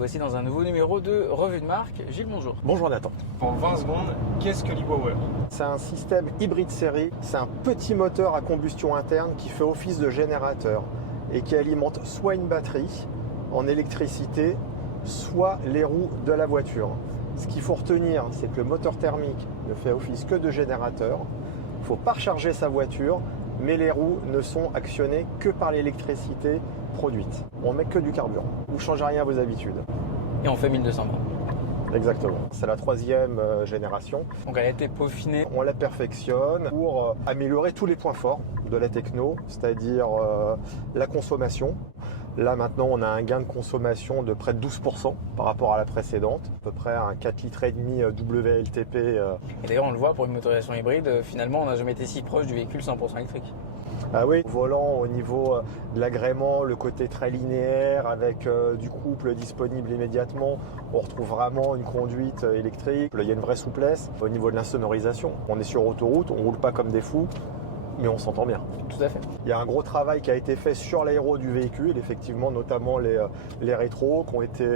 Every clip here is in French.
voici dans un nouveau numéro de Revue de marque. Gilles, bonjour. Bonjour Nathan. En 20 secondes, qu'est-ce que l'e-Power? C'est un système hybride série. C'est un petit moteur à combustion interne qui fait office de générateur et qui alimente soit une batterie en électricité, soit les roues de la voiture. Ce qu'il faut retenir, c'est que le moteur thermique ne fait office que de générateur. Il ne faut pas recharger sa voiture, mais les roues ne sont actionnées que par l'électricité produite. On ne met que du carburant. Vous ne changez rien à vos habitudes. Et on fait 1200 bornes. Exactement. C'est la troisième génération. Donc elle a été peaufinée. On la perfectionne pour améliorer tous les points forts de la techno, c'est-à-dire la consommation. Là maintenant on a un gain de consommation de près de 12% par rapport à la précédente, à peu près un 4,5 litres WLTP. Et d'ailleurs on le voit pour une motorisation hybride, finalement on n'a jamais été si proche du véhicule 100% électrique. Ah oui, volant au niveau de l'agrément, le côté très linéaire avec du couple disponible immédiatement, on retrouve vraiment une conduite électrique. Il y a une vraie souplesse au niveau de l'insonorisation. On est sur autoroute, on ne roule pas comme des fous, mais on s'entend bien. Tout à fait. Il y a un gros travail qui a été fait sur l'aéro du véhicule, effectivement, notamment les rétros qui ont été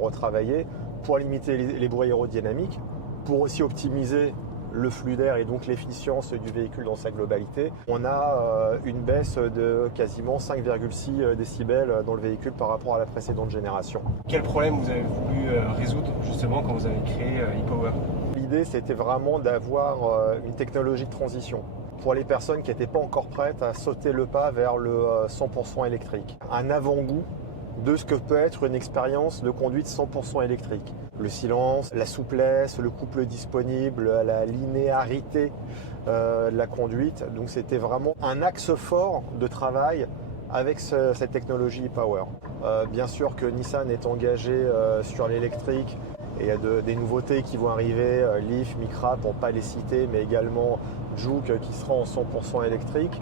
retravaillés pour limiter les bruits aérodynamiques, pour aussi optimiser le flux d'air et donc l'efficience du véhicule dans sa globalité. On a une baisse de quasiment 5,6 décibels dans le véhicule par rapport à la précédente génération. Quel problème vous avez voulu résoudre justement quand vous avez créé e-Power? L'idée, c'était vraiment d'avoir une technologie de transition pour les personnes qui n'étaient pas encore prêtes à sauter le pas vers le 100% électrique. Un avant-goût de ce que peut être une expérience de conduite 100% électrique. Le silence, la souplesse, le couple disponible, la linéarité de la conduite. Donc c'était vraiment un axe fort de travail avec cette technologie e-Power. Bien sûr que Nissan est engagé sur l'électrique et il y a des nouveautés qui vont arriver, Leaf, Micra pour ne pas les citer, mais également Juke qui sera en 100% électrique.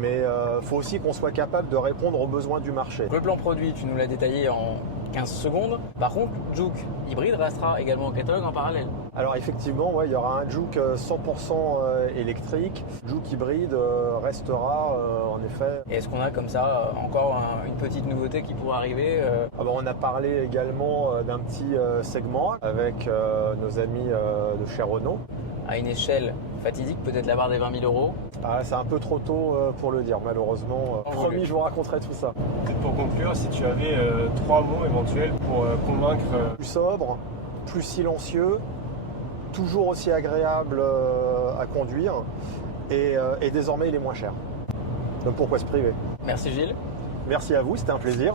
Mais il faut aussi qu'on soit capable de répondre aux besoins du marché. Le plan produit, tu nous l'as détaillé en 15 secondes. Par contre, Juke hybride restera également au catalogue en parallèle. Alors effectivement, il y aura un Juke 100% électrique. Juke hybride restera en effet. Et est-ce qu'on a comme ça encore une petite nouveauté qui pourrait arriver On a parlé également d'un petit segment avec nos amis de chez Renault. À une échelle fatidique, peut-être la barre des 20 000 euros. C'est un peu trop tôt pour le dire, malheureusement. Promis, je vous raconterai tout ça. Peut-être pour conclure, si tu avais 3 mots éventuels pour convaincre... Plus sobre, plus silencieux, toujours aussi agréable à conduire et désormais il est moins cher. Donc pourquoi se priver? Merci Gilles. Merci à vous, c'était un plaisir.